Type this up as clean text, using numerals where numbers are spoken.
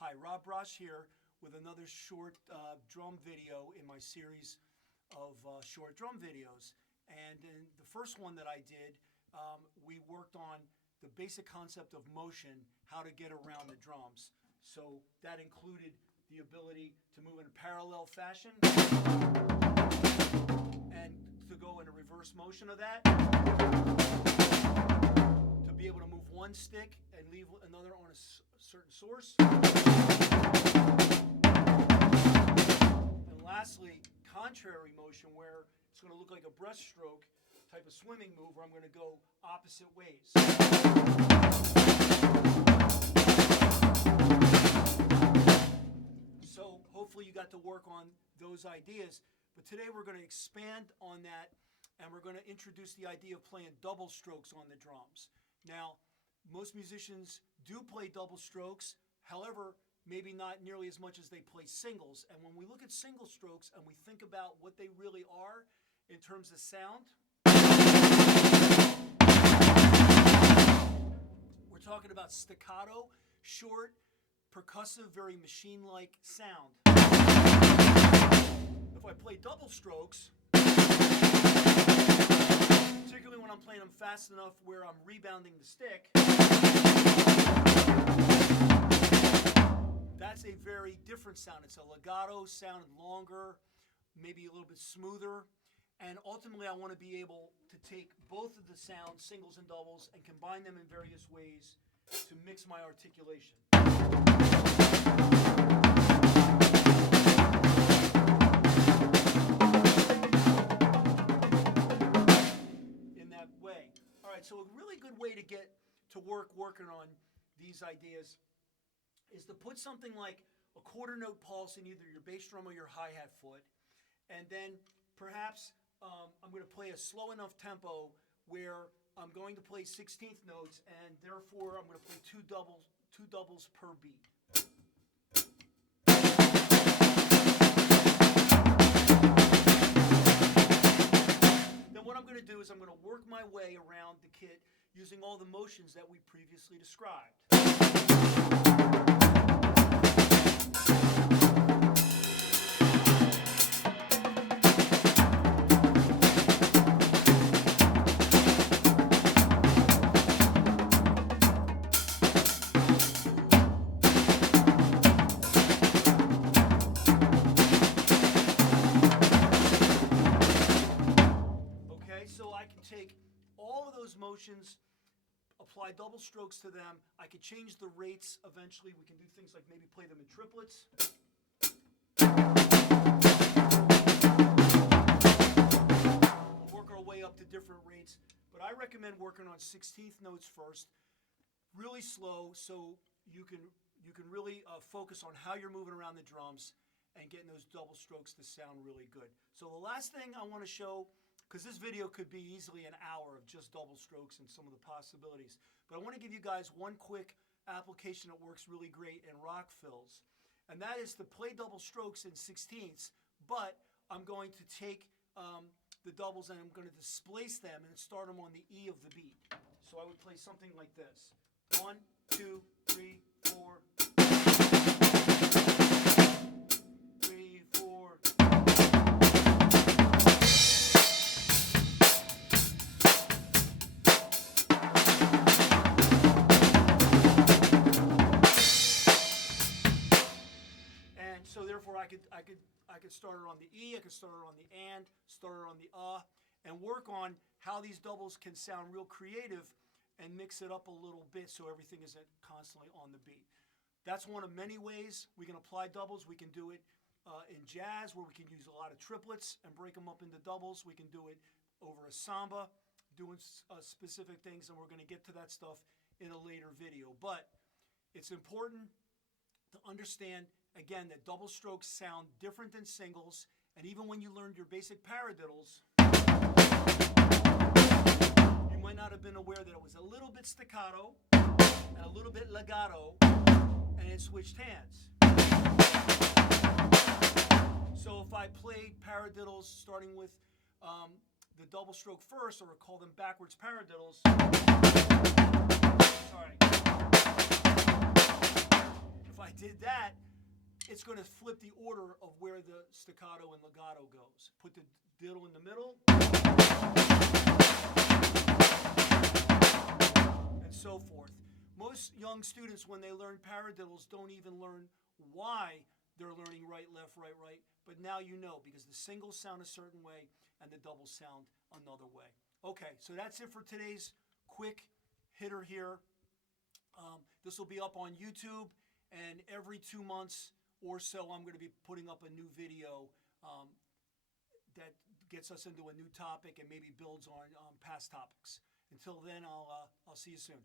Hi, Rob Brosh here with another short drum video in my series of short drum videos. And in the first one that I did, we worked on the basic concept of motion, how to get around the drums. So that included the ability to move in a parallel fashion and to go in a reverse motion of that, to be able to move one stick and leave another on a certain source. And lastly, contrary motion, where it's going to look like a breaststroke type of swimming move, where I'm going to go opposite ways. So hopefully you got to work on those ideas. But today we're going to expand on that, and we're going to introduce the idea of playing double strokes on the drums. Now, most musicians do play double strokes, however, maybe not nearly as much as they play singles. And when we look at single strokes and we think about what they really are in terms of sound, we're talking about staccato, short, percussive, very machine-like sound. If I play double strokes, particularly when I'm playing them fast enough where I'm rebounding the stick, that's a very different sound. It's a legato sound, longer, maybe a little bit smoother. And ultimately, I want to be able to take both of the sounds, singles and doubles, and combine them in various ways to mix my articulation. In that way. All right, so a really good way to get to working on these ideas is to put something like a quarter note pulse in either your bass drum or your hi-hat foot, and then perhaps I'm going to play a slow enough tempo where I'm going to play 16th notes, and therefore I'm going to play two doubles per beat. Then what I'm going to do is I'm going to work my way around the kit using all the motions that we previously described. So I can take all of those motions, apply double strokes to them. I could change the rates eventually. We can do things like maybe play them in triplets. We'll work our way up to different rates. But I recommend working on 16th notes first, really slow, so you can really focus on how you're moving around the drums and getting those double strokes to sound really good. So the last thing I want to show, because this video could be easily an hour of just double strokes and some of the possibilities. But I want to give you guys one quick application that works really great in rock fills. And that is to play double strokes in 16ths, but I'm going to take the doubles and I'm going to displace them and start them on the E of the beat. So I would play something like this. 1, 2, 3, 4. 3, 4. So therefore, I could start it on the E, I could start it on the and, start it on the and work on how these doubles can sound real creative and mix it up a little bit so everything isn't constantly on the beat. That's one of many ways we can apply doubles. We can do it in jazz, where we can use a lot of triplets and break them up into doubles. We can do it over a samba, doing specific things, and we're going to get to that stuff in a later video. But it's important to understand, again, that double strokes sound different than singles, and even when you learned your basic paradiddles, you might not have been aware that it was a little bit staccato and a little bit legato, and it switched hands. So if I played paradiddles starting with the double stroke first, or call them backwards paradiddles, sorry. If I did did that, it's going to flip the order of where the staccato and legato goes. Put the diddle in the middle, and so forth. Most young students, when they learn paradiddles, don't even learn why they're learning right, left, right, right. But now you know, because the singles sound a certain way and the doubles sound another way. Okay, so that's it for today's quick hitter here. This will be up on YouTube, and every 2 months or so, I'm going to be putting up a new video that gets us into a new topic and maybe builds on past topics. Until then, I'll see you soon.